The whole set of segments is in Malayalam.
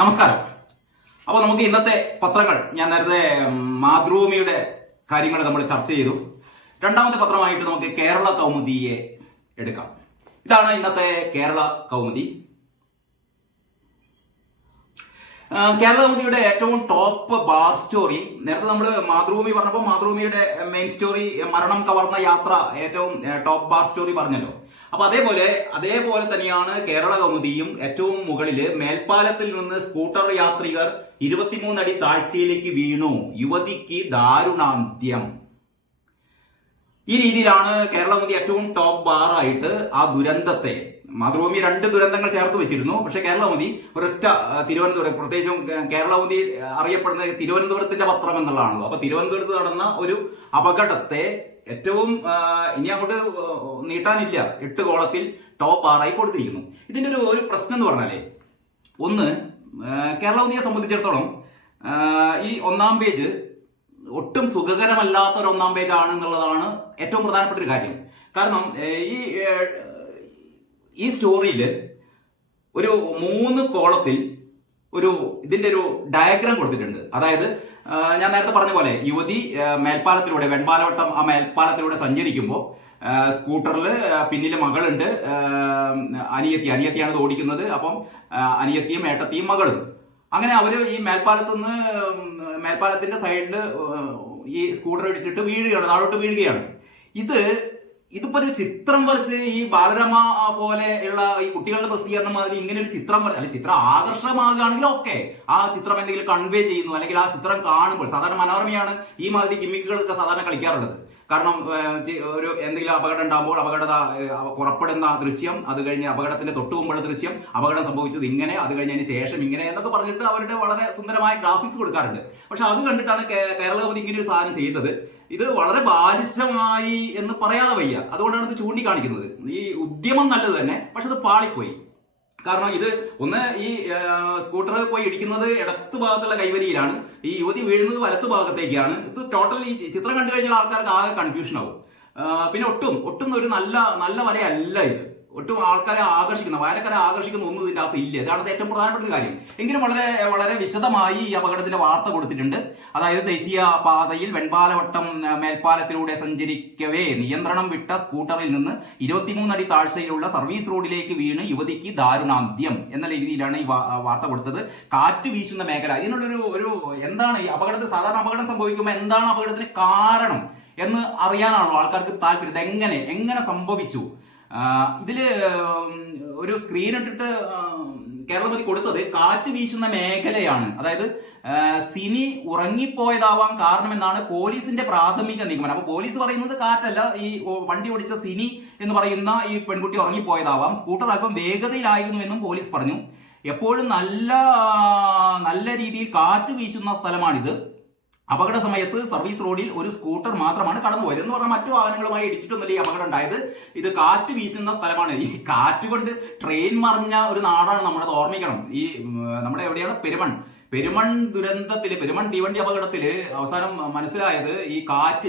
നമസ്കാരം. അപ്പോൾ നമുക്ക് ഇന്നത്തെ പത്രങ്ങൾ, ഞാൻ നേരത്തെ മാതൃഭൂമിയുടെ കാര്യങ്ങൾ നമ്മൾ ചർച്ച ചെയ്തു. രണ്ടാമത്തെ പത്രമായിട്ട് നമുക്ക് കേരള കൗമുദിയെ എടുക്കാം. ഇതാണ് ഇന്നത്തെ കേരള കൗമുദി. കേരള കൗമുദിയുടെ ഏറ്റവും ടോപ്പ് ബാർ സ്റ്റോറി, നേരത്തെ നമ്മൾ മാതൃഭൂമി പറഞ്ഞപ്പോൾ മാതൃഭൂമിയുടെ മെയിൻ സ്റ്റോറി മരണം കവർന്ന യാത്ര ഏറ്റവും ടോപ്പ് ബാർ സ്റ്റോറി പറഞ്ഞല്ലോ. അപ്പൊ അതേപോലെ തന്നെയാണ് കേരള കൗമുദിയും. ഏറ്റവും മുകളില് മേൽപ്പാലത്തിൽ നിന്ന് സ്കൂട്ടർ യാത്രികർ 23 അടി താഴ്ചയിലേക്ക് വീണു, യുവതിക്ക് ദാരുണാന്ത്യം. ഈ രീതിയിലാണ് കേരള കൗമുദി ഏറ്റവും ടോപ്പ് ബാറായിട്ട് ആ ദുരന്തത്തെ. മാതൃഭൂമി 2 ദുരന്തങ്ങൾ ചേർത്ത് വെച്ചിരുന്നു, പക്ഷെ കേരള കൗമുദി ഒരൊറ്റ തിരുവനന്തപുരം, പ്രത്യേകിച്ചും കേരള കൗമുദി അറിയപ്പെടുന്നത് തിരുവനന്തപുരത്തിന്റെ പത്രം എന്നുള്ളതാണല്ലോ. അപ്പൊ തിരുവനന്തപുരത്ത് നടന്ന ഒരു അപകടത്തെ ഏറ്റവും ഇനി അങ്ങോട്ട് നീട്ടാനില്ല 8 കോളത്തിൽ ടോപ്പ് ആറായി കൊടുത്തിരിക്കുന്നു. ഇതിന്റെ ഒരു പ്രശ്നം എന്ന് പറഞ്ഞാലേ, ഒന്ന്, കേരള കൗമുദിയെ സംബന്ധിച്ചിടത്തോളം ഈ ഒന്നാം പേജ് ഒട്ടും സുഖകരമല്ലാത്ത ഒരു ഒന്നാം പേജ് ആണ് എന്നുള്ളതാണ് ഏറ്റവും പ്രധാനപ്പെട്ട ഒരു കാര്യം. കാരണം ഈ സ്റ്റോറിയിൽ ഒരു 3 കോളത്തിൽ ഇതിന്റെ ഒരു ഡയഗ്രാം കൊടുത്തിട്ടുണ്ട്. അതായത് ഞാൻ നേരത്തെ പറഞ്ഞ പോലെ യുവതി മേൽപ്പാലത്തിലൂടെ, വെൺപാലവട്ടം ആ മേൽപ്പാലത്തിലൂടെ സഞ്ചരിക്കുമ്പോൾ സ്കൂട്ടറിൽ പിന്നിൽ മകളുണ്ട്, അനിയത്തിയാണ് ഇത് ഓടിക്കുന്നത്. അപ്പം അനിയത്തിയും ഏട്ടത്തിയും മകളും, അങ്ങനെ അവര് ഈ മേൽപ്പാലത്തിന്റെ സൈഡിൽ ഈ സ്കൂട്ടർ ഇടിച്ചിട്ട് വീഴുകയാണ്, താഴോട്ട് വീഴുകയാണ്. ഇതിപ്പോ ഒരു ചിത്രം വരച്ച് ഈ ബാലരമ പോലെയുള്ള ഈ കുട്ടികളുടെ പ്രസിദ്ധീകരണം മാതിരി ഇങ്ങനെ ഒരു ചിത്രം അല്ലെങ്കിൽ ചിത്രം ആകർഷകമാകുകയാണെങ്കിൽ ഓക്കെ, ആ ചിത്രം എന്തെങ്കിലും കൺവേ ചെയ്യുന്നു, അല്ലെങ്കിൽ ആ ചിത്രം കാണുമ്പോൾ, സാധാരണ മനോരമയാണ് ഈ മാതിരി ഗിമ്മിക്കുകളൊക്കെ സാധാരണ കളിക്കാറുള്ളത്. കാരണം ഒരു എന്തെങ്കിലും അപകടം ഉണ്ടാകുമ്പോൾ പുറപ്പെടുന്ന ദൃശ്യം, അത് കഴിഞ്ഞ് അപകടത്തിന്റെ തൊട്ടു മുമ്പുള്ള ദൃശ്യം, അപകടം സംഭവിച്ചത് ഇങ്ങനെ, അത് കഴിഞ്ഞതിന് ശേഷം ഇങ്ങനെ എന്നൊക്കെ പറഞ്ഞിട്ട് അവരുടെ വളരെ സുന്ദരമായ ഗ്രാഫിക്സ് കൊടുക്കാറുണ്ട്. പക്ഷെ അത് കണ്ടിട്ടാണ് കേരള കൗമുദി ഇങ്ങനെ ഒരു സാധനം ചെയ്തത്. ഇത് വളരെ ബാലിശമായി എന്ന് പറയാതെ വയ്യ. അതുകൊണ്ടാണ് ഇത് ചൂണ്ടിക്കാണിക്കുന്നത്. ഈ ഉദ്യമം നല്ലത് തന്നെ, പക്ഷെ അത് പാളിപ്പോയി. കാരണം ഇത് ഒന്ന്, ഈ സ്കൂട്ടർ പോയി ഇടിക്കുന്നത് ഇടത്ത് ഭാഗത്തുള്ള കൈവരിയിലാണ്, ഈ യുവതി വീഴുന്നത് വലത്ത് ഭാഗത്തേക്കാണ്. ഇത് ടോട്ടൽ ഈ ചിത്രം കണ്ടു കഴിഞ്ഞാൽ ആൾക്കാർക്ക് ആകെ കൺഫ്യൂഷൻ ആവും. പിന്നെ ഒട്ടും ഒരു നല്ല വരയല്ല ഇത്. ഒട്ടും ആൾക്കാരെ വായനക്കാരെ ആകർഷിക്കുന്ന ഒന്നും ഇതിൻ്റെ അകത്ത് ഇല്ല. ഇതാണ് ഏറ്റവും പ്രധാനപ്പെട്ട ഒരു കാര്യം. എങ്കിലും വളരെ വിശദമായി ഈ അപകടത്തിന്റെ വാർത്ത കൊടുത്തിട്ടുണ്ട്. അതായത് ദേശീയ പാതയിൽ വെൺപാലവട്ടം മേൽപ്പാലത്തിലൂടെ സഞ്ചരിക്കവേ നിയന്ത്രണം വിട്ട സ്കൂട്ടറിൽ നിന്ന് 23 അടി താഴ്ചയിലുള്ള സർവീസ് റോഡിലേക്ക് വീണ് യുവതിക്ക് ദാരുണാന്ത്യം എന്ന രീതിയിലാണ് ഈ വാർത്ത കൊടുത്തത്. കാറ്റ് വീശുന്ന മേഖല, ഇതിനുള്ളൊരു എന്താണ് ഈ അപകടത്തിൽ, സാധാരണ അപകടം സംഭവിക്കുമ്പോൾ എന്താണ് അപകടത്തിന് കാരണം എന്ന് അറിയാനാണല്ലോ ആൾക്കാർക്ക് താല്പര്യം. എങ്ങനെ സംഭവിച്ചു. ഇതില് ഒരു സ്ക്രീൻ ഇട്ടിട്ട് കേരള കൗമുദി കൊടുത്തത് കാറ്റ് വീശുന്ന മേഖലയാണ്. അതായത് സിനി ഉറങ്ങിപ്പോയതാവാൻ കാരണമെന്നാണ് പോലീസിന്റെ പ്രാഥമിക നിഗമനം. അപ്പൊ പോലീസ് പറയുന്നത് കാറ്റല്ല, ഈ വണ്ടി ഓടിച്ച സിനി എന്ന് പറയുന്ന ഈ പെൺകുട്ടി ഉറങ്ങിപ്പോയതാവാം. സ്കൂട്ടർ അല്പം വേഗതയിലായിരുന്നു എന്നും പോലീസ് പറഞ്ഞു. എപ്പോഴും നല്ല രീതിയിൽ കാറ്റ് വീശുന്ന സ്ഥലമാണിത്. അപകട സമയത്ത് സർവീസ് റോഡിൽ ഒരു സ്കൂട്ടർ മാത്രമാണ് കടന്നുപോയത് എന്ന് പറഞ്ഞാൽ മറ്റു വാഹനങ്ങളുമായി ഇടിച്ചിട്ടൊന്നുമില്ല ഈ അപകടം ഉണ്ടായത്. ഇത് കാറ്റ് വീശുന്ന സ്ഥലമാണ്. ഈ കാറ്റ് കൊണ്ട് ട്രെയിൻ മറിഞ്ഞ ഒരു നാടാണ് നമ്മളത് ഓർമ്മിക്കണം. ഈ നമ്മുടെ എവിടെയാണ് പെരുമൺ ദുരന്തത്തില്, പെരുമൺ തീവണ്ടി അപകടത്തില് അവസാനം മനസ്സിലായത് ഈ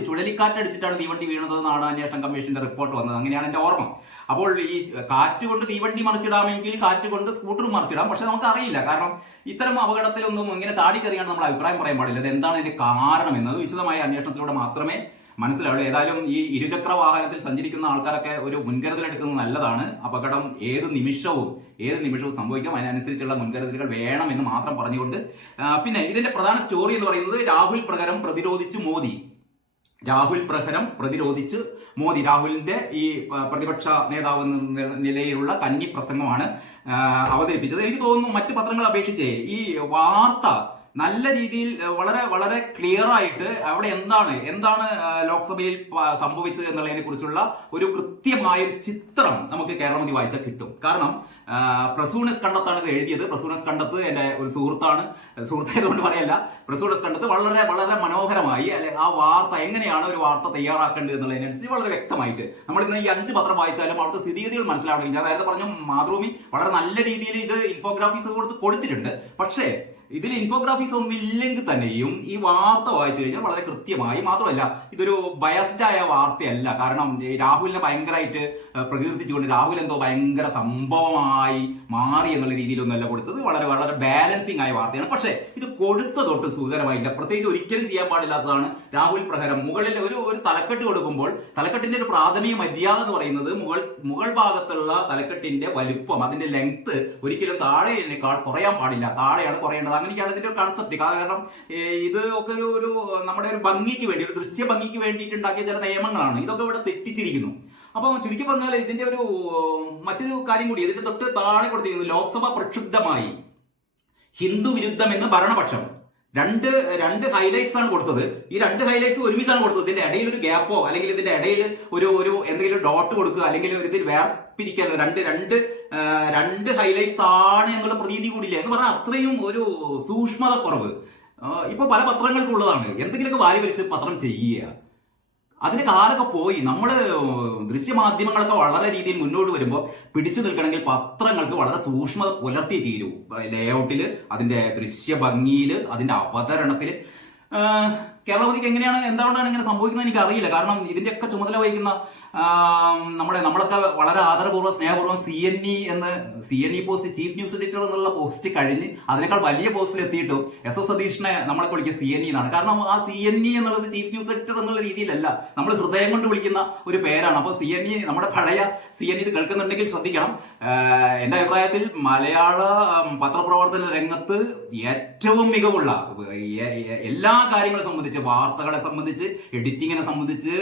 ചുഴലിക്കാറ്റ് അടിച്ചിട്ടാണ് തീവണ്ടി വീണത് എന്നാണ് അന്വേഷണ കമ്മീഷന്റെ റിപ്പോർട്ട് വന്നത്. അങ്ങനെയാണ് എന്റെ ഓർമ്മ. അപ്പോൾ ഈ കാറ്റ് കൊണ്ട് തീവണ്ടി മറിച്ചിടാമെങ്കിൽ കാറ്റ് കൊണ്ട് സ്കൂട്ടറും മറിച്ചിടാം. പക്ഷെ നമുക്ക് അറിയില്ല. കാരണം ഇത്തരം അപകടത്തിലൊന്നും ഇങ്ങനെ ചാടിക്കറിയാണ് നമ്മൾ അഭിപ്രായം പറയാൻ പാടില്ല. അത് എന്താണ് ഇതിന്റെ കാരണം എന്നത് വിശദമായ അന്വേഷണത്തിലൂടെ മാത്രമേ മനസ്സിലാവുള്ളൂ. ഏതായാലും ഈ ഇരുചക്ര വാഹനത്തിൽ സഞ്ചരിക്കുന്ന ആൾക്കാരൊക്കെ ഒരു മുൻകരുതൽ എടുക്കുന്നത് നല്ലതാണ്. അപകടം ഏത് നിമിഷവും സംഭവിക്കാം. അതിനനുസരിച്ചുള്ള മുൻകരുതലുകൾ വേണം എന്ന് മാത്രം പറഞ്ഞുകൊണ്ട്, പിന്നെ ഇതിന്റെ പ്രധാന സ്റ്റോറി എന്ന് പറയുന്നത് രാഹുൽ പ്രഹരം പ്രതിരോധിച്ച് മോദി. രാഹുലിന്റെ ഈ പ്രതിപക്ഷ നേതാവ് എന്ന നിലയിലുള്ള കന്നി പ്രസംഗമാണ് അവതരിപ്പിച്ചത്. എനിക്ക് തോന്നുന്നു മറ്റു പത്രങ്ങളെ അപേക്ഷിച്ച് ഈ വാർത്ത നല്ല രീതിയിൽ വളരെ ക്ലിയർ ആയിട്ട് അവിടെ എന്താണ് ലോക്സഭയിൽ സംഭവിച്ചത് എന്നുള്ളതിനെ കുറിച്ചുള്ള ഒരു കൃത്യമായ ഒരു ചിത്രം നമുക്ക് കേരള കൗമുദി വായിച്ചാൽ കിട്ടും. കാരണം പ്രസൂണസ് കണ്ടത്താണ് ഇത് എഴുതിയത്. പ്രസൂണസ് കണ്ടത്ത് എന്റെ ഒരു സുഹൃത്തായതുകൊണ്ട് പറയല്ല. പ്രസൂണസ് കണ്ടത്ത് വളരെ മനോഹരമായി ആ വാർത്ത, എങ്ങനെയാണ് ഒരു വാർത്ത തയ്യാറാക്കേണ്ടത് എന്നുള്ളതിനനുസരിച്ച് വളരെ വ്യക്തമായിട്ട് നമ്മൾ ഇന്ന് ഈ 5 പത്രം വായിച്ചാലും അവിടുത്തെ സ്ഥിതിഗതികൾ മനസ്സിലാവണമെങ്കിൽ, ഞാൻ നേരത്തെ പറഞ്ഞു മാതൃഭൂമി വളരെ നല്ല രീതിയിൽ ഇത് ഇൻഫോഗ്രാഫിക്സ് കൊടുത്തിട്ടുണ്ട്. പക്ഷേ ഇതിൽ ഇൻഫോഗ്രാഫിക്സ് ഒന്നും ഇല്ലെങ്കിൽ തന്നെയും ഈ വാർത്ത വായിച്ചു കഴിഞ്ഞാൽ വളരെ കൃത്യമായി, മാത്രമല്ല ഇതൊരു ബയസ്ഡ് ആയ വാർത്തയല്ല. കാരണം രാഹുലിനെ ഭയങ്കരമായിട്ട് പ്രകീർത്തിച്ചുകൊണ്ട് രാഹുൽ എന്തോ ഭയങ്കര സംഭവമായി മാറി എന്നുള്ള രീതിയിലൊന്നുമല്ല കൊടുത്തത്. വളരെ വളരെ ബാലൻസിങ് ആയ വാർത്തയാണ്. പക്ഷേ ഇത് കൊടുത്ത തൊട്ട് സുഖകരമായില്ല. പ്രത്യേകിച്ച് ഒരിക്കലും ചെയ്യാൻ പാടില്ലാത്തതാണ് രാഹുൽ പ്രഹരം. മുകളിൽ ഒരു തലക്കെട്ട് കൊടുക്കുമ്പോൾ തലക്കെട്ടിന്റെ ഒരു പ്രാഥമിക മര്യാദ എന്ന് പറയുന്നത് മുകൾ ഭാഗത്തുള്ള തലക്കെട്ടിന്റെ വലുപ്പം, അതിന്റെ ലെങ്ത് ഒരിക്കലും താഴെയേക്കാൾ കുറയാൻ പാടില്ല, താഴെയാണ് കുറയേണ്ടത്. അങ്ങനെയൊക്കെയാണ് ഇതിന്റെ ഒരു കൺസെപ്റ്റ്. കാരണം ഇത് ഒക്കെ ഒരു നമ്മുടെ ഒരു ഭംഗിക്ക് വേണ്ടി, ഒരു ദൃശ്യ ഭംഗിക്ക് വേണ്ടിയിട്ട് ഉണ്ടാക്കിയ ചില നിയമങ്ങളാണ്. ഇതൊക്കെ ഇവിടെ തെറ്റിച്ചിരിക്കുന്നു. അപ്പൊ ചുരുക്കി പറഞ്ഞാൽ ഇതിന്റെ ഒരു മറ്റൊരു കാര്യം കൂടി ഇതിന്റെ തൊട്ട് താഴെ കൊടുത്തിരിക്കുന്നത് ലോക്സഭ പ്രക്ഷുബ്ധമായി, ഹിന്ദു വിരുദ്ധം എന്ന് ഭരണപക്ഷം. രണ്ട് ഹൈലൈറ്റ്സ് ആണ് കൊടുത്തത്. ഈ രണ്ട് ഹൈലൈറ്റ്സ് ഒരുമിച്ചാണ് കൊടുത്തത്. ഇതിന്റെ ഇടയിൽ ഒരു ഗ്യാപ്പോ അല്ലെങ്കിൽ ഇതിന്റെ ഇടയിൽ ഒരു എന്തെങ്കിലും ഡോട്ട് കൊടുക്കുക അല്ലെങ്കിൽ ഒരു ഇതിൽ വേർപിരിക്കാൻ രണ്ട് ഹൈലൈറ്റ്സ് ആണ് എന്നുള്ള പ്രതീതി കൂടിയില്ല എന്ന് പറഞ്ഞാൽ അത്രയും ഒരു സൂക്ഷ്മത കുറവ് ഇപ്പൊ പല പത്രങ്ങൾക്കുള്ളതാണ്. എന്തെങ്കിലുമൊക്കെ വാരി വലിച്ച് പത്രം ചെയ്യുക, അതിന്റെ കാലൊക്കെ പോയി. നമ്മള് ദൃശ്യമാധ്യമങ്ങളൊക്കെ വളരെ രീതിയിൽ മുന്നോട്ട് വരുമ്പോൾ പിടിച്ചു നിൽക്കണമെങ്കിൽ പത്രങ്ങൾക്ക് വളരെ സൂക്ഷ്മത പുലർത്തി തീരൂ. ലേഔട്ടില്, അതിന്റെ ദൃശ്യ ഭംഗിയില്, അതിന്റെ അവതരണത്തില്. കേരളമതിക്ക് എന്തുകൊണ്ടാണ് ഇങ്ങനെ സംഭവിക്കുന്നത് എനിക്ക് അറിയില്ല. കാരണം ഇതിന്റെയൊക്കെ ചുമതല വഹിക്കുന്ന നമ്മളൊക്കെ വളരെ ആദരപൂർവ്വം സ്നേഹപൂർവ്വം CNE post chief news editor എന്നുള്ള പോസ്റ്റ് കഴിഞ്ഞ് അതിനേക്കാൾ വലിയ പോസ്റ്റിൽ എത്തിയിട്ടും എസ് സതീഷിനെ നമ്മളെ വിളിക്കുക CNE എന്നാണ്. കാരണം ആ CNE എന്നുള്ളത് ചീഫ് ന്യൂസ് എഡിറ്റർ എന്നുള്ള രീതിയിലല്ല, നമ്മൾ ഹൃദയം കൊണ്ട് വിളിക്കുന്ന ഒരു പേരാണ്. അപ്പോൾ CNE, നമ്മുടെ പഴയ CNE ഇത് കേൾക്കുന്നുണ്ടെങ്കിൽ ശ്രദ്ധിക്കണം. എന്റെ അഭിപ്രായത്തിൽ മലയാള പത്രപ്രവർത്തന രംഗത്ത് ഏറ്റവും മികവുള്ള എല്ലാ കാര്യങ്ങളെ സംബന്ധിച്ച്, വാർത്തകളെ സംബന്ധിച്ച്, എഡിറ്റിങ്ങിനെ സംബന്ധിച്ച്,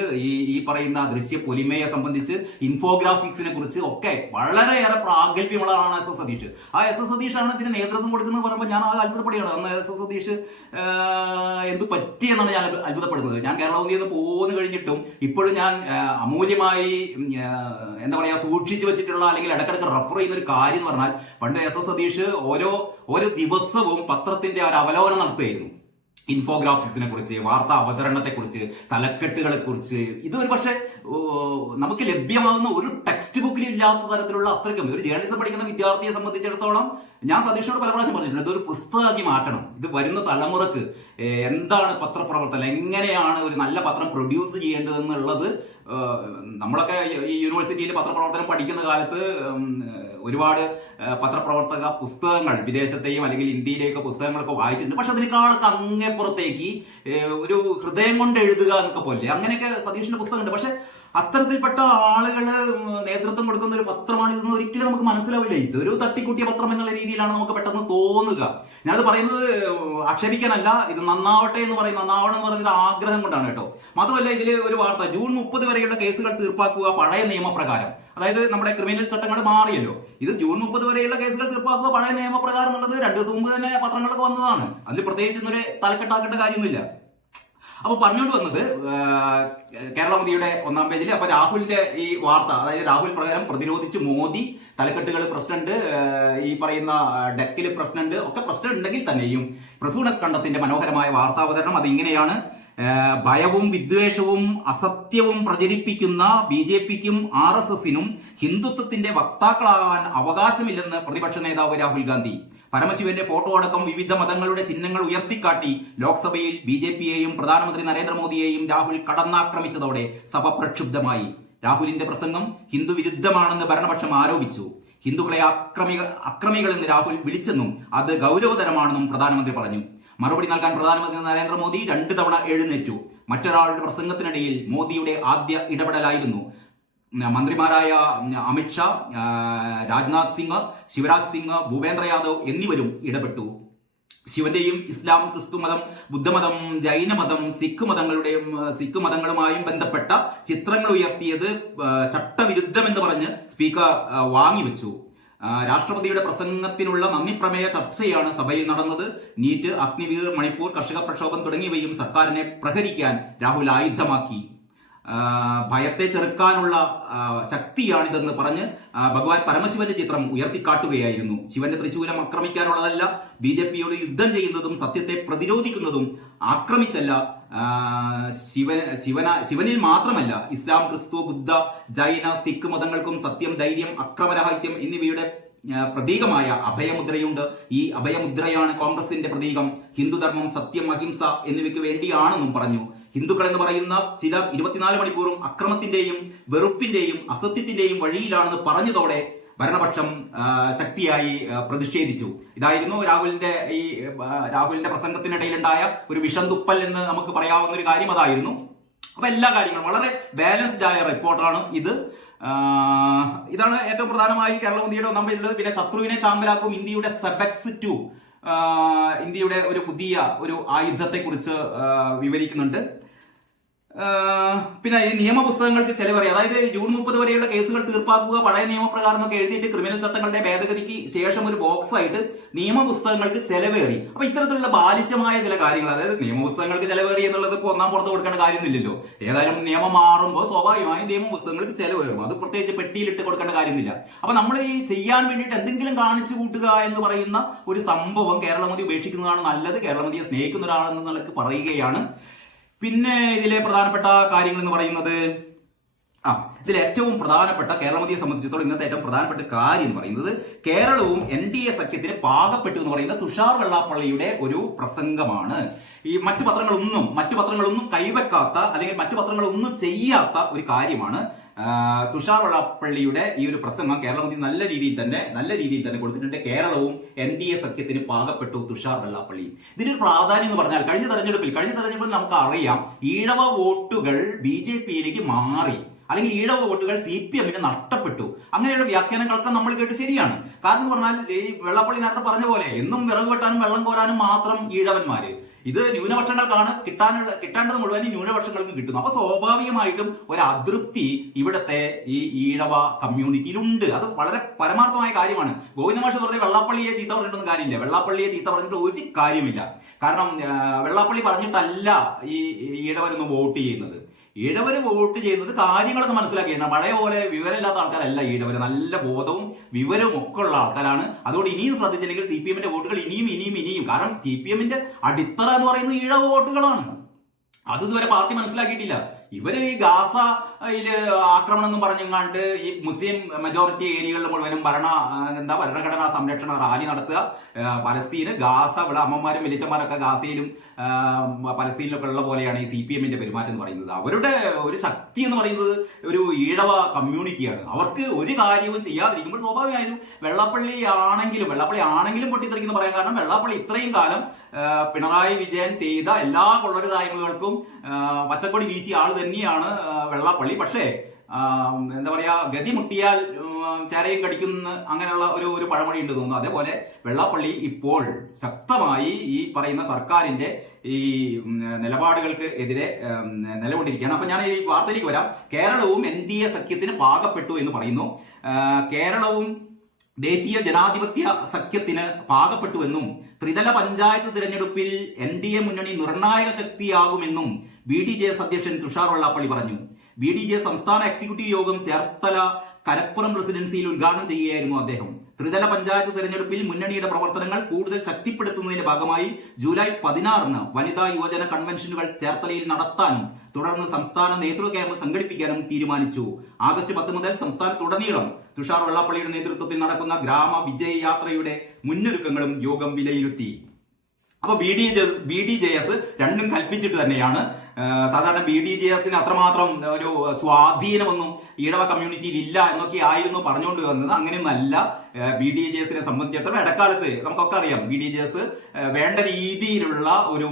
ഈ പറയുന്ന ദൃശ്യ പൊലിമയെ സംബന്ധിച്ച്, ഇൻഫോഗ്രാഫിക്സിനെ കുറിച്ച് ഒക്കെ വളരെയേറെ പ്രാഗൽഭ്യമുള്ളതാണ് എസ് സതീഷ്. ആ എസ് സതീഷാണ് ഇതിന് നേതൃത്വം കൊടുക്കുന്നത് പറയുമ്പോൾ ഞാൻ അത്ഭുതപ്പെടുകയാണ്. അന്ന് എസ് സതീഷ് എന്തു പറ്റിയെന്നാണ് ഞാൻ അത്ഭുതപ്പെടുന്നത്. ഞാൻ കേരളത്തിൽ നിന്ന് പോന്നു കഴിഞ്ഞിട്ടും ഇപ്പോഴും ഞാൻ അമൂല്യമായി എന്താ പറയാ സൂക്ഷിച്ചു വെച്ചിട്ടുള്ള അല്ലെങ്കിൽ ഇടക്കിടക്ക് റെഫർ ചെയ്യുന്ന ഒരു കാര്യം എന്ന് പറഞ്ഞാൽ, പണ്ട് എസ് സതീഷ് ഓരോ ദിവസവും പത്രത്തിന്റെ ഒരു അവലോകനം നടത്തുകയായിരുന്നു. ഇൻഫോഗ്രാഫിക്സിനെ കുറിച്ച്, വാർത്താ അവതരണത്തെ കുറിച്ച്, തലക്കെട്ടുകളെ കുറിച്ച്. ഇതൊരു പക്ഷേ നമുക്ക് ലഭ്യമാകുന്ന ഒരു ടെക്സ്റ്റ് ബുക്കിൽ ഇല്ലാത്ത തരത്തിലുള്ള അത്രയ്ക്കും ഒരു ജേർണലിസം പഠിക്കുന്ന വിദ്യാർത്ഥിയെ സംബന്ധിച്ചിടത്തോളം ഞാൻ സതീഷിനോട് പല പ്രാവശ്യം പറഞ്ഞിട്ടുണ്ട്, ഇതൊരു പുസ്തകമാക്കി മാറ്റണം. ഇത് വരുന്ന തലമുറക്ക് എന്താണ് പത്രപ്രവർത്തനം, എങ്ങനെയാണ് ഒരു നല്ല പത്രം പ്രൊഡ്യൂസ് ചെയ്യേണ്ടതെന്നുള്ളത്. നമ്മളൊക്കെ ഈ യൂണിവേഴ്സിറ്റിയിൽ പത്രപ്രവർത്തനം പഠിക്കുന്ന കാലത്ത് ഒരുപാട് പത്രപ്രവർത്തക പുസ്തകങ്ങൾ വിദേശത്തെയും അല്ലെങ്കിൽ ഇന്ത്യയിലെയൊക്കെ പുസ്തകങ്ങളൊക്കെ വായിച്ചിട്ടുണ്ട്. പക്ഷെ അതിനേക്കാളൊക്കെ അങ്ങേപ്പുറത്തേക്ക് ഒരു ഹൃദയം കൊണ്ട് എഴുതുക എന്നൊക്കെ പോലെ അങ്ങനെയൊക്കെ സതീഷിന്റെ പുസ്തകമുണ്ട്. പക്ഷെ അത്തരത്തിൽപ്പെട്ട ആളുകള് നേതൃത്വം കൊടുക്കുന്ന ഒരു പത്രമാണ് ഇതെന്ന് ഒരിക്കലും നമുക്ക് മനസ്സിലാവില്ല. ഇതൊരു തട്ടിക്കൂട്ടിയ പത്രം എന്നുള്ള രീതിയിലാണ് നമുക്ക് പെട്ടെന്ന് തോന്നുക. ഞാനത് പറയുന്നത് ആക്ഷേപിക്കാനല്ല, ഇത് നന്നാവട്ടെ എന്ന് പറയും, നന്നാവണം എന്ന് പറയുന്ന ആഗ്രഹം കൊണ്ടാണ് കേട്ടോ. മാത്രമല്ല ഇതിൽ ഒരു വാർത്ത, ജൂൺ 30 വരെയുള്ള കേസുകൾ തീർപ്പാക്കുക പഴയ നിയമപ്രകാരം. അതായത് നമ്മുടെ ക്രിമിനൽ ചട്ടങ്ങൾ മാറിയല്ലോ. ഇത് ജൂൺ 30 വരെയുള്ള കേസുകൾ തീർപ്പാക്കുക പഴയ നിയമപ്രകാരം എന്നുള്ളത് 2 ദിവസം മുമ്പ് തന്നെ പത്രങ്ങളൊക്കെ വന്നതാണ്. അതിൽ പ്രത്യേകിച്ച് ഇന്നൊരു തലക്കെട്ടാക്കേണ്ട കാര്യമൊന്നുമില്ല. അപ്പൊ പറഞ്ഞുകൊണ്ട് വന്നത് കേരളമതിയുടെ 1-ാം പേജിൽ അപ്പൊ രാഹുലിന്റെ ഈ വാർത്ത, അതായത് രാഹുൽ പ്രകാരം പ്രതിരോധിച്ച് മോദി, തലക്കെട്ടുകൾ പ്രശ്നമുണ്ട്, ഈ പറയുന്ന ഡെക്കില് പ്രശ്നമുണ്ട്, ഒക്കെ പ്രശ്നം ഉണ്ടെങ്കിൽ തന്നെയും പ്രസൂണസ് കണ്ടത്തിന്റെ മനോഹരമായ വാർത്താവതരണം അതിങ്ങനെയാണ്. ഭയവും വിദ്വേഷവും അസത്യവും പ്രചരിപ്പിക്കുന്ന BJPക്കും RSSനും ഹിന്ദുത്വത്തിന്റെ വക്താക്കളാകാൻ അവകാശമില്ലെന്ന് പ്രതിപക്ഷ നേതാവ് രാഹുൽ ഗാന്ധി. പരമശിവന്റെ ഫോട്ടോ അടക്കം വിവിധ മതങ്ങളുടെ ചിഹ്നങ്ങൾ ഉയർത്തിക്കാട്ടി ലോക്സഭയിൽ BJPയെയും പ്രധാനമന്ത്രി നരേന്ദ്രമോദിയെയും രാഹുൽ കടന്നാക്രമിച്ചതോടെ സഭ പ്രക്ഷുബ്ധമായി. രാഹുലിന്റെ പ്രസംഗം ഹിന്ദു വിരുദ്ധമാണെന്ന് ഭരണപക്ഷം ആരോപിച്ചു. ഹിന്ദുക്കളെ അക്രമികളെന്ന് രാഹുൽ വിളിച്ചെന്നും അത് ഗൗരവതരമാണെന്നും പ്രധാനമന്ത്രി പറഞ്ഞു. മറുപടി നൽകാൻ പ്രധാനമന്ത്രി നരേന്ദ്രമോദി 2 തവണ എഴുന്നേറ്റു. മറ്റൊരാളുടെ പ്രസംഗത്തിനിടയിൽ മോദിയുടെ ആദ്യ ഇടപെടലായിരുന്നു. മന്ത്രിമാരായ അമിത്ഷാ, രാജ്നാഥ് സിംഗ്, ശിവരാജ് സിംഗ്, ഭൂപേന്ദ്ര യാദവ് എന്നിവരും ഇടപെട്ടു. ശിവന്റെയും ഇസ്ലാം, ക്രിസ്തുമതം, ബുദ്ധമതം, ജൈനമതം, സിഖ് മതങ്ങളുമായും ബന്ധപ്പെട്ട ചിത്രങ്ങൾ ഉയർത്തിയത് ചട്ടവിരുദ്ധമെന്ന് പറഞ്ഞ് സ്പീക്കർ വാങ്ങിവെച്ചു. രാഷ്ട്രപതിയുടെ പ്രസംഗത്തിനുള്ള നന്ദി പ്രമേയ ചർച്ചയാണ് സഭയിൽ നടന്നത്. നീറ്റ്, അഗ്നിവീർ, മണിപ്പൂർ, കർഷക പ്രക്ഷോഭം തുടങ്ങിയവയും സർക്കാരിനെ പ്രഹരിക്കാൻ രാഹുൽ ആയുധമാക്കി. ഭയത്തെ ചെറുക്കാനുള്ള ശക്തിയാണിതെന്ന് പറഞ്ഞ് ഭഗവാൻ പരമശിവന്റെ ചിത്രം ഉയർത്തിക്കാട്ടുകയായിരുന്നു. ശിവന്റെ തൃശൂലം ആക്രമിക്കാനുള്ളതല്ല, BJPയോട് യുദ്ധം ചെയ്യുന്നതും സത്യത്തെ പ്രതിരോധിക്കുന്നതും ആക്രമിച്ചല്ല. ശിവനിൽ മാത്രമല്ല, ഇസ്ലാം, ക്രിസ്തു, ബുദ്ധ, ജൈന, സിഖ് മതങ്ങൾക്കും സത്യം, ധൈര്യം, അക്രമരാഹിത്യം എന്നിവയുടെ പ്രതീകമായ അഭയമുദ്രയുണ്ട്. ഈ അഭയമുദ്രയാണ് കോൺഗ്രസിന്റെ പ്രതീകം. ഹിന്ദുധർമ്മം, സത്യം, അഹിംസ എന്നിവയ്ക്ക് വേണ്ടിയാണെന്നും പറഞ്ഞു. ഹിന്ദുക്കൾ എന്ന് പറയുന്ന ചിലർ 24 മണിക്കൂറും അക്രമത്തിന്റെയും വെറുപ്പിന്റെയും അസത്യത്തിന്റെയും വഴിയിലാണെന്ന് പറഞ്ഞതോടെ ഭരണപക്ഷം ശക്തിയായി പ്രതിഷേധിച്ചു. ഇതായിരുന്നു രാഹുലിന്റെ പ്രസംഗത്തിനിടയിലുണ്ടായ ഒരു വിഷം തുപ്പൽ എന്ന് നമുക്ക് പറയാവുന്ന ഒരു കാര്യം അതായിരുന്നു. അപ്പൊ എല്ലാ കാര്യങ്ങളും വളരെ ബാലൻസ്ഡ് ആയ റിപ്പോർട്ടാണ് ഇത്. ഇതാണ് ഏറ്റവും പ്രധാനമായി കേരളമോദിയുടെ ഒന്നാം പേരുള്ളത്. പിന്നെ ശത്രുവിനെ ചാമ്പലാക്കും, ഇന്ത്യയുടെ സെബക്സ് 2, ഇന്ത്യയുടെ ഒരു പുതിയ ഒരു ആയുധത്തെ കുറിച്ച് വിവരിക്കുന്നുണ്ട്. പിന്നെ ഈ നിയമപുസ്തകങ്ങൾക്ക് ചെലവറിയ, അതായത് ജൂൺ 30 വരെയുള്ള കേസുകൾ തീർപ്പാക്കുക, പഴയ നിയമപ്രകാരം എന്നൊക്കെ എഴുതിയിട്ട് ക്രിമിനൽ ചട്ടങ്ങളുടെ ഭേദഗതിക്ക് ശേഷം ഒരു ബോക്സ് ആയിട്ട് നിയമപുസ്തകങ്ങൾക്ക് ചെലവേറി. അപ്പൊ ഇത്തരത്തിലുള്ള ബാലിശമായ ചില കാര്യങ്ങൾ, അതായത് നിയമപുസ്തകങ്ങൾക്ക് ചെലവേറി എന്നുള്ളത് ഇപ്പോൾ ഒന്നാം പുറത്ത് കൊടുക്കേണ്ട കാര്യമൊന്നുമില്ലല്ലോ. ഏതായാലും നിയമം മാറുമ്പോൾ സ്വാഭാവികമായും നിയമപുസ്തകങ്ങൾക്ക് ചെലവേറും. അത് പ്രത്യേകിച്ച് പെട്ടിയിലിട്ട് കൊടുക്കേണ്ട കാര്യമൊന്നുമില്ല. അപ്പൊ നമ്മൾ ഈ ചെയ്യാൻ വേണ്ടിയിട്ട് എന്തെങ്കിലും കാണിച്ചു കൂട്ടുക എന്ന് പറയുന്ന ഒരു സംഭവം കേരളമോദി ഉപേക്ഷിക്കുന്നതാണ് നല്ലത്. കേരളമോദിയെ സ്നേഹിക്കുന്ന ഒരാളെന്ന നിലക്ക് പറയുകയാണ്. പിന്നെ ഇതിലെ പ്രധാനപ്പെട്ട കാര്യങ്ങൾ എന്ന് പറയുന്നത്, ഇതിൽ ഏറ്റവും പ്രധാനപ്പെട്ട കേരളമോദിയെ സംബന്ധിച്ചിടത്തോളം ഇന്നത്തെ ഏറ്റവും പ്രധാനപ്പെട്ട കാര്യം എന്ന് പറയുന്നത് കേരളവും NDA സഖ്യത്തിന് പാകപ്പെട്ടു എന്ന് പറയുന്ന തുഷാർ വെള്ളാപ്പള്ളിയുടെ ഒരു പ്രസംഗമാണ്. ഈ മറ്റു പത്രങ്ങളൊന്നും കൈവെക്കാത്ത, അല്ലെങ്കിൽ മറ്റു പത്രങ്ങളൊന്നും ചെയ്യാത്ത ഒരു കാര്യമാണ് തുഷാർ വെള്ളാപ്പള്ളിയുടെ ഈ ഒരു പ്രസംഗം. കേരളമോദി നല്ല രീതിയിൽ തന്നെ കൊടുത്തിട്ടുണ്ട്. കേരളവും NDA സഖ്യത്തിന് പാകപ്പെട്ടു തുഷാർ വെള്ളാപ്പള്ളി. ഇതിന്റെ ഒരു പ്രാധാന്യം എന്ന് പറഞ്ഞാൽ കഴിഞ്ഞ തെരഞ്ഞെടുപ്പിൽ നമുക്ക് അറിയാം, ഈഴവ വോട്ടുകൾ BJPയിലേക്ക് മാറി, അല്ലെങ്കിൽ ഈഴവ വോട്ടുകൾ CPMന് നഷ്ടപ്പെട്ടു. അങ്ങനെയുള്ള വ്യാഖ്യാനങ്ങളൊക്കെ നമ്മൾ കേട്ട് ശരിയാണ്. കാരണം എന്ന് പറഞ്ഞാൽ ഈ വെള്ളാപ്പള്ളി നേരത്തെ പറഞ്ഞ പോലെ എന്നും വിറക് വെട്ടാനും വെള്ളം കോരാനും മാത്രം ഈഴവന്മാര്, ഇത് ന്യൂനപക്ഷങ്ങൾക്കാണ് കിട്ടേണ്ടത് മുഴുവൻ ന്യൂനപക്ഷങ്ങൾക്കും കിട്ടുന്നു. അപ്പൊ സ്വാഭാവികമായിട്ടും ഒരു അതൃപ്തി ഇവിടുത്തെ ഈ ഈഴവ കമ്മ്യൂണിറ്റിയിലുണ്ട്. അത് വളരെ പരമാർത്ഥമായ കാര്യമാണ്. ഗോവിന്ദമാഷ് വെറുതെ വെള്ളാപ്പള്ളിയെ ചീത്ത പറഞ്ഞിട്ടൊന്നും കാര്യമില്ല. വെള്ളാപ്പള്ളിയെ ചീത്ത പറഞ്ഞിട്ട് ഒരു കാര്യമില്ല. കാരണം വെള്ളാപ്പള്ളി പറഞ്ഞിട്ടല്ല ഈ ഈഴവരൊന്ന് വോട്ട് ചെയ്യുന്നത്. ഈഴവര് വോട്ട് ചെയ്യുന്നത് കാര്യങ്ങളൊക്കെ മനസ്സിലാക്കിയാണ്. പഴയ പോലെ വിവരമില്ലാത്ത ആൾക്കാരല്ല ഈഴവര്. നല്ല ബോധവും വിവരവും ഒക്കെ ഉള്ള ആൾക്കാരാണ്. അതുകൊണ്ട് ഇനിയും ശ്രദ്ധിച്ചില്ലെങ്കിൽ CPMന്റെ വോട്ടുകൾ ഇനിയും, കാരണം CPMന്റെ അടിത്തറ എന്ന് പറയുന്നത് ഈഴവ വോട്ടുകളാണ്. അത് ഇതുവരെ പാർട്ടി മനസ്സിലാക്കിയിട്ടില്ല. ഇവര് ഈ ഗാസയില് ആക്രമണം എന്നും പറഞ്ഞുകൊണ്ട് ഈ മുസ്ലിം മെജോറിറ്റി ഏരിയകളിൽ മുഴുവനും ഭരണഘടനാ സംരക്ഷണ റാലി നടത്തുക. പലസ്തീന്, ഗാസ, ഇവിടെ അമ്മമാരും വലിച്ചന്മാരൊക്കെ ഗാസയിലും പലസ്തീനിലൊക്കെ ഉള്ള പോലെയാണ് ഈ CPMന്റെ പെരുമാറ്റം എന്ന് പറയുന്നത്. അവരുടെ ഒരു ശക്തി എന്ന് പറയുന്നത് ഒരു ഈഴവ കമ്മ്യൂണിറ്റിയാണ്. അവർക്ക് ഒരു കാര്യവും ചെയ്യാതിരിക്കുമ്പോൾ സ്വാഭാവികമായും വെള്ളാപ്പള്ളി ആണെങ്കിലും പൊട്ടിത്തെറിക്കുന്നു പറയാൻ കാരണം വെള്ളാപ്പള്ളി ഇത്രയും കാലം പിണറായി വിജയൻ ചെയ്ത എല്ലാ കൊള്ളരുതായ്മകൾക്കും പച്ചക്കൊടി വീശിയ ആൾ തന്നെയാണ് വെള്ളാപ്പള്ളി. പക്ഷേ എന്താ പറയാ, ഗതി മുട്ടിയാൽ ചരയും കടിക്കുന്ന അങ്ങനെയുള്ള ഒരു പഴമൊഴി ഉണ്ട് തോന്നുന്നു. അതേപോലെ വെള്ളാപ്പള്ളി ഇപ്പോൾ ശക്തമായി ഈ പറയുന്ന സർക്കാരിന്റെ ഈ നിലപാടുകൾക്ക് എതിരെ നിലകൊണ്ടിരിക്കുകയാണ്. അപ്പൊ ഞാൻ ഈ വാർത്തയിലേക്ക് വരാം. കേരളവും NDA സഖ്യത്തിന് പാകപ്പെട്ടു എന്ന് പറയുന്നു. കേരളവും ദേശീയ ജനാധിപത്യ സഖ്യത്തിന് പാകപ്പെട്ടുവെന്നും ത്രിതല പഞ്ചായത്ത് തിരഞ്ഞെടുപ്പിൽ NDA മുന്നണി നിർണായക ശക്തിയാകുമെന്നും BDJS അധ്യക്ഷൻ തുഷാർ വെള്ളാപ്പള്ളി പറഞ്ഞു. BDJS സംസ്ഥാന എക്സിക്യൂട്ടീവ് യോഗം ചേർത്തല കരപ്പുറം റെസിഡൻസിയിൽ ഉദ്ഘാടനം ചെയ്യുകയായിരുന്നു അദ്ദേഹം. ത്രിതല പഞ്ചായത്ത് തിരഞ്ഞെടുപ്പിൽ മുന്നണിയുടെ പ്രവർത്തനങ്ങൾ കൂടുതൽ ശക്തിപ്പെടുത്തുന്നതിന്റെ ഭാഗമായി ജൂലൈ 16 വനിതാ യുവജന കൺവെൻഷനുകൾ ചേർത്തലയിൽ നടത്താനും തുടർന്ന് സംസ്ഥാന നേതൃത്വ ക്യാമ്പ് സംഘടിപ്പിക്കാനും തീരുമാനിച്ചു. ആഗസ്റ്റ് 10 മുതൽ സംസ്ഥാനത്തുടനീളം തുഷാർ വെള്ളാപ്പള്ളിയുടെ നേതൃത്വത്തിൽ നടക്കുന്ന ഗ്രാമ വിജയ യാത്രയുടെ മുന്നൊരുക്കങ്ങളും യോഗം വിലയിരുത്തി. അപ്പൊ BDJS രണ്ടും കൽപ്പിച്ചിട്ട് തന്നെയാണ്. സാധാരണ BDJSന് അത്രമാത്രം ഒരു സ്വാധീനമൊന്നും ഈഴവ കമ്മ്യൂണിറ്റിയിൽ ഇല്ല എന്നൊക്കെ ആയിരുന്നു പറഞ്ഞുകൊണ്ട് വന്നത്. അങ്ങനെയൊന്നല്ല. BDJSനെ സംബന്ധിച്ചിടത്തോളം ഇടക്കാലത്ത് നമുക്കൊക്കെ അറിയാം, BDJS വേണ്ട രീതിയിലുള്ള ഒരു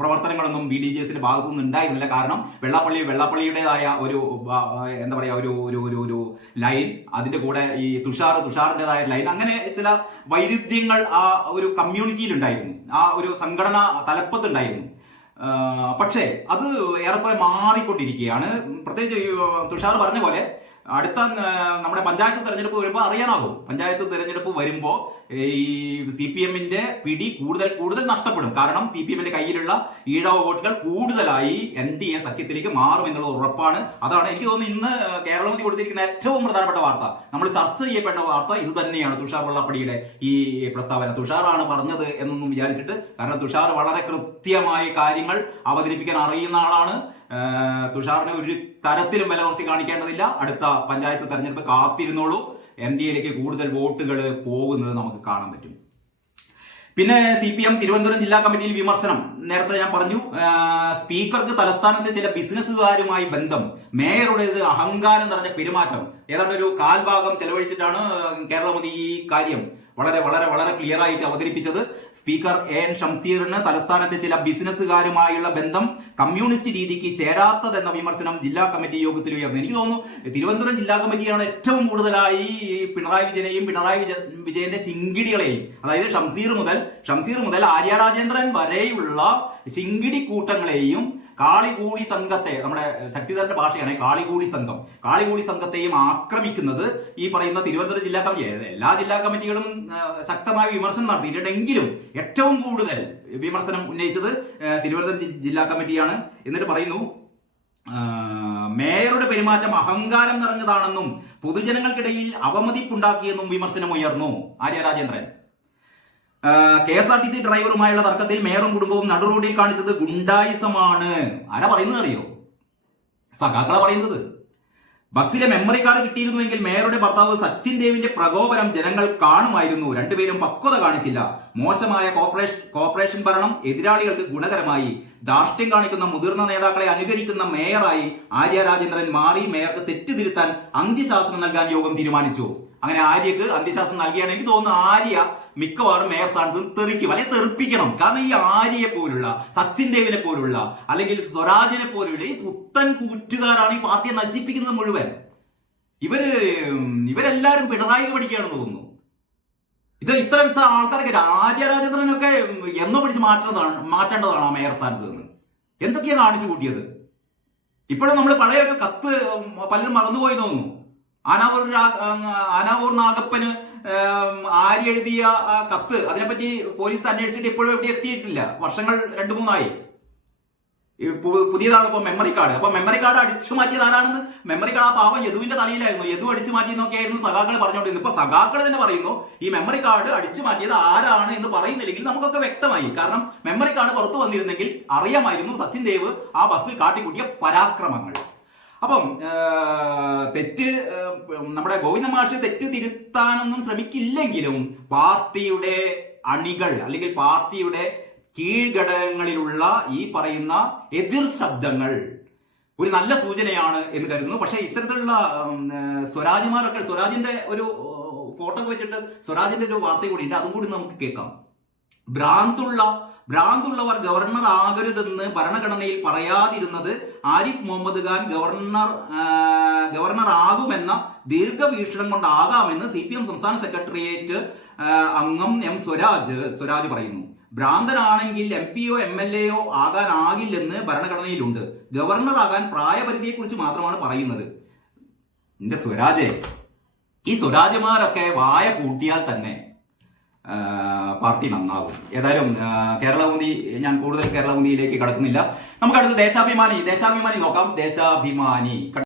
പ്രവർത്തനങ്ങളൊന്നും BDJSന്റെ ഭാഗത്തുനിന്ന് ഉണ്ടായിരുന്നില്ല. കാരണം വെള്ളാപ്പള്ളിയുടേതായ ഒരു എന്താ പറയാ ഒരു ലൈൻ, അതിന്റെ കൂടെ ഈ തുഷാറിൻ്റെതായ ലൈൻ, അങ്ങനെ ചില വൈരുദ്ധ്യങ്ങൾ ആ ഒരു കമ്മ്യൂണിറ്റിയിൽ ഉണ്ടായിരുന്നു, ആ ഒരു സംഘടനാ തലപ്പത്തുണ്ടായിരുന്നു. പക്ഷേ അത് ഏറെക്കുറെ മാറിക്കൊണ്ടിരിക്കുകയാണ്. പ്രത്യേകിച്ച് തുഷാർ പറഞ്ഞ പോലെ അടുത്ത നമ്മുടെ പഞ്ചായത്ത് തെരഞ്ഞെടുപ്പ് വരുമ്പോൾ അറിയാനാകും. പഞ്ചായത്ത് തെരഞ്ഞെടുപ്പ് വരുമ്പോൾ ഈ CPMന്റെ പിടി കൂടുതൽ നഷ്ടപ്പെടും. കാരണം CPMന്റെ കയ്യിലുള്ള ഈഴവ വോട്ടുകൾ കൂടുതലായി NDA സഖ്യത്തിലേക്ക് മാറും എന്നുള്ളത് ഉറപ്പാണ്. അതാണ് എനിക്ക് തോന്നുന്നു ഇന്ന് കേരളമോദി കൊടുത്തിരിക്കുന്ന ഏറ്റവും പ്രധാനപ്പെട്ട വാർത്ത, നമ്മൾ ചർച്ച ചെയ്യപ്പെട്ട വാർത്ത ഇത് തന്നെയാണ്. തുഷാർ വെള്ളാപ്പള്ളിയുടെ ഈ പ്രസ്താവന തുഷാറാണ് പറഞ്ഞത് എന്നൊന്നും വിചാരിച്ചിട്ട്, കാരണം തുഷാർ വളരെ കൃത്യമായ കാര്യങ്ങൾ അവതരിപ്പിക്കാൻ അറിയുന്ന ആളാണ്. തുഷാറിനെ ഒരു തരത്തിലും വില കുറച്ച് കാണിക്കേണ്ടതില്ല. അടുത്ത പഞ്ചായത്ത് തെരഞ്ഞെടുപ്പ് കാത്തിരുന്നോളൂ. NDAയിലേക്ക് കൂടുതൽ വോട്ടുകൾ പോകുന്നത് നമുക്ക് കാണാൻ പറ്റും. പിന്നെ CPM തിരുവനന്തപുരം ജില്ലാ കമ്മിറ്റിയിൽ വിമർശനം. നേരത്തെ ഞാൻ പറഞ്ഞു, സ്പീക്കർക്ക് തലസ്ഥാനത്തെ ചില ബിസിനസ്സുകാരുമായി ബന്ധം, മേയറുടേത് അഹങ്കാരം നിറഞ്ഞ പെരുമാറ്റം, ഏതാണ്ട് ഒരു കാൽഭാഗം ചെലവഴിച്ചിട്ടാണ് കേരളമോദി ഈ കാര്യം വളരെ വളരെ വളരെ ക്ലിയർ ആയിട്ട് അവതരിപ്പിച്ചത്. സ്പീക്കർ AN ഷംസീറിന് തലസ്ഥാനത്തെ ചില ബിസിനസ്സുകാരുമായുള്ള ബന്ധം കമ്മ്യൂണിസ്റ്റ് രീതിക്ക് ചേരാത്തതെന്ന വിമർശനം ജില്ലാ കമ്മിറ്റി യോഗത്തിൽ ഉയർന്നു. എനിക്ക് തോന്നുന്നു തിരുവനന്തപുരം ജില്ലാ കമ്മിറ്റിയാണ് ഏറ്റവും കൂടുതലായി പിണറായി വിജയനെയും പിണറായി വിജയന്റെ ശിങ്കിടികളെയും, അതായത് ഷംസീർ മുതൽ ആര്യ രാജേന്ദ്രൻ വരെയുള്ള ശിങ്കിടി കൂട്ടങ്ങളെയും കാളികൂളി സംഘത്തെ, നമ്മുടെ ശക്തിധരന്റെ ഭാഷയാണ് കാളികൂളി സംഘത്തെയും ആക്രമിക്കുന്നത് ഈ പറയുന്ന തിരുവനന്തപുരം ജില്ലാ കമ്മിറ്റി. എല്ലാ ജില്ലാ കമ്മിറ്റികളും ശക്തമായ വിമർശനം നടത്തിയിട്ടുണ്ടെങ്കിലും ഏറ്റവും കൂടുതൽ വിമർശനം ഉന്നയിച്ചത് തിരുവനന്തപുരം ജില്ലാ കമ്മിറ്റിയാണ്. എന്നിട്ട് പറയുന്നു, മേയറുടെ പെരുമാറ്റം അഹങ്കാരം നിറഞ്ഞതാണെന്നും പൊതുജനങ്ങൾക്കിടയിൽ അവമതിപ്പുണ്ടാക്കിയെന്നും വിമർശനം ഉയർന്നു. ആര്യ രാജേന്ദ്രൻ KSRTC ഡ്രൈവറുമായുള്ള തർക്കത്തിൽ മേയറും കുടുംബവും നടുറോഡിൽ കാണിച്ചത് ഗുണ്ടായിസമാണ്. ആരാ പറയുന്നത് അറിയോ? സഖാക്കളാ പറയുന്നത്. ബസ്സിലെ മെമ്മറി കാർഡ് കിട്ടിയിരുന്നുവെങ്കിൽ മേയറുടെ ഭർത്താവ് സച്ചിൻ ദേവിന്റെ പ്രകോപനം ജനങ്ങൾ കാണുമായിരുന്നു. രണ്ടുപേരും പക്വത കാണിച്ചില്ല. മോശമായ കോർപ്പറേഷൻ ഭരണം എതിരാളികൾക്ക് ഗുണകരമായി. ധാർഷ്ട്യം കാണിക്കുന്ന മുതിർന്ന നേതാക്കളെ അനുകരിക്കുന്ന മേയറായി ആര്യ രാജേന്ദ്രൻ മാറി. മേയർക്ക് തെറ്റുതിരുത്താൻ അന്ത്യശാസനം നൽകാൻ യോഗം തീരുമാനിച്ചു. അങ്ങനെ ആര്യക്ക് അന്ത്യശാസനം നൽകിയാണ് എനിക്ക് തോന്നുന്നു ആര്യ മിക്കവാറും മേയർ സ്ഥാനത്ത് തെറിക്കും, അല്ലെങ്കിൽ തെറിപ്പിക്കണം. കാരണം ഈ ആര്യയെ പോലുള്ള, സച്ചിൻ ദേവിനെ പോലുള്ള, അല്ലെങ്കിൽ സ്വരാജിനെ പോലുള്ള ഈ പുത്തൻ കൂറ്റുകാരാണ് ഈ പാർട്ടിയെ നശിപ്പിക്കുന്നത് മുഴുവൻ. ഇവരെല്ലാരും പിണറായി പഠിക്കുകയാണെന്ന് തോന്നുന്നു. ഇത്ര ആൾക്കാരൊക്കെ ആര്യ രാജേന്ദ്രനൊക്കെ എന്നോ പിടിച്ച് മാറ്റേണ്ടതാണ് ആ മേയർ സ്ഥാനത്ത് നിന്ന്. എന്തൊക്കെയാണ് കാണിച്ചു കൂട്ടിയത്? ഇപ്പോഴും നമ്മൾ പഴയ ഒരു കത്ത് പലരും മറന്നുപോയി തോന്നുന്നു. ആനാവൂർ നാഗപ്പന് ആര്യ എഴുതിയ കത്ത്, അതിനെപ്പറ്റി പോലീസ് അന്വേഷിച്ചിട്ട് ഇപ്പോഴും എവിടെ എത്തിയിട്ടില്ല. വർഷങ്ങൾ 2-3 പുതിയതാണ് ഇപ്പൊ മെമ്മറി കാർഡ്. അപ്പൊ മെമ്മറി കാർഡ് അടിച്ചു മാറ്റിയത് ആരാണെന്ന്? മെമ്മറി കാർഡ് ആ പാവം യദുവിന്റെ തലയിലായിരുന്നു. യദു അടിച്ചു മാറ്റിയെന്നൊക്കെയായിരുന്നു സഖാക്കൾ പറഞ്ഞുകൊണ്ടിരുന്നത്. ഇപ്പൊ സഖാക്കൾ തന്നെ പറയുന്നു ഈ മെമ്മറി കാർഡ് അടിച്ചു മാറ്റിയത് ആരാണ് എന്ന് പറയുന്നില്ലെങ്കിൽ നമുക്കൊക്കെ വ്യക്തമായി. കാരണം മെമ്മറി കാർഡ് പുറത്തു വന്നിരുന്നെങ്കിൽ അറിയാമായിരുന്നു സച്ചിൻ ദേവ് ആ ബസ്സിൽ കാട്ടിക്കൂട്ടിയ പരാക്രമങ്ങൾ. അപ്പം നമ്മുടെ ഗോവിന്ദ മാഷ് തെറ്റ് തിരുത്താനൊന്നും ശ്രമിക്കില്ലെങ്കിലും പാർട്ടിയുടെ അണികൾ അല്ലെങ്കിൽ പാർട്ടിയുടെ കീഴ്ഘടകങ്ങളിലുള്ള ഈ പറയുന്ന എതിർ ശബ്ദങ്ങൾ ഒരു നല്ല സൂചനയാണ് എന്ന് കരുതുന്നു. പക്ഷെ ഇത്തരത്തിലുള്ള സ്വരാജിമാരൊക്കെ, സ്വരാജിന്റെ ഒരു ഫോട്ടോ വെച്ചിട്ട് സ്വരാജിന്റെ ഒരു വാർത്ത കൂടി ഉണ്ട്, അതും കൂടി നമുക്ക് കേൾക്കാം. ഭ്രാന്തുള്ളവർ ഗവർണർ ആകരുതെന്ന് ഭരണഘടനയിൽ പറയാതിരുന്നത് ആരിഫ് മുഹമ്മദ് ഖാൻ ഗവർണർ ആകുമെന്ന ദീർഘവീക്ഷണം കൊണ്ടാകാമെന്ന് CPM സംസ്ഥാന സെക്രട്ടേറിയറ്റ് അംഗം M സ്വരാജ് പറയുന്നു. ഭ്രാന്തനാണെങ്കിൽ MP-യോ MLA-യോ ആകാനാകില്ലെന്ന് ഭരണഘടനയിലുണ്ട്. ഗവർണർ ആകാൻ പ്രായപരിധിയെ കുറിച്ച് മാത്രമാണ് പറയുന്നത്. എന്റെ സ്വരാജെ, ഈ സ്വരാജുമാരൊക്കെ വായ കൂട്ടിയാൽ തന്നെ പാർട്ടി നന്നാകും. ഏതായാലും കേരളകൗമുദി, ഞാൻ കൂടുതൽ കേരളകൗമുദിയിലേക്ക് കടക്കുന്നില്ല. നമുക്കടുത്ത് ദേശാഭിമാനി നോക്കാം. ദേശാഭിമാനി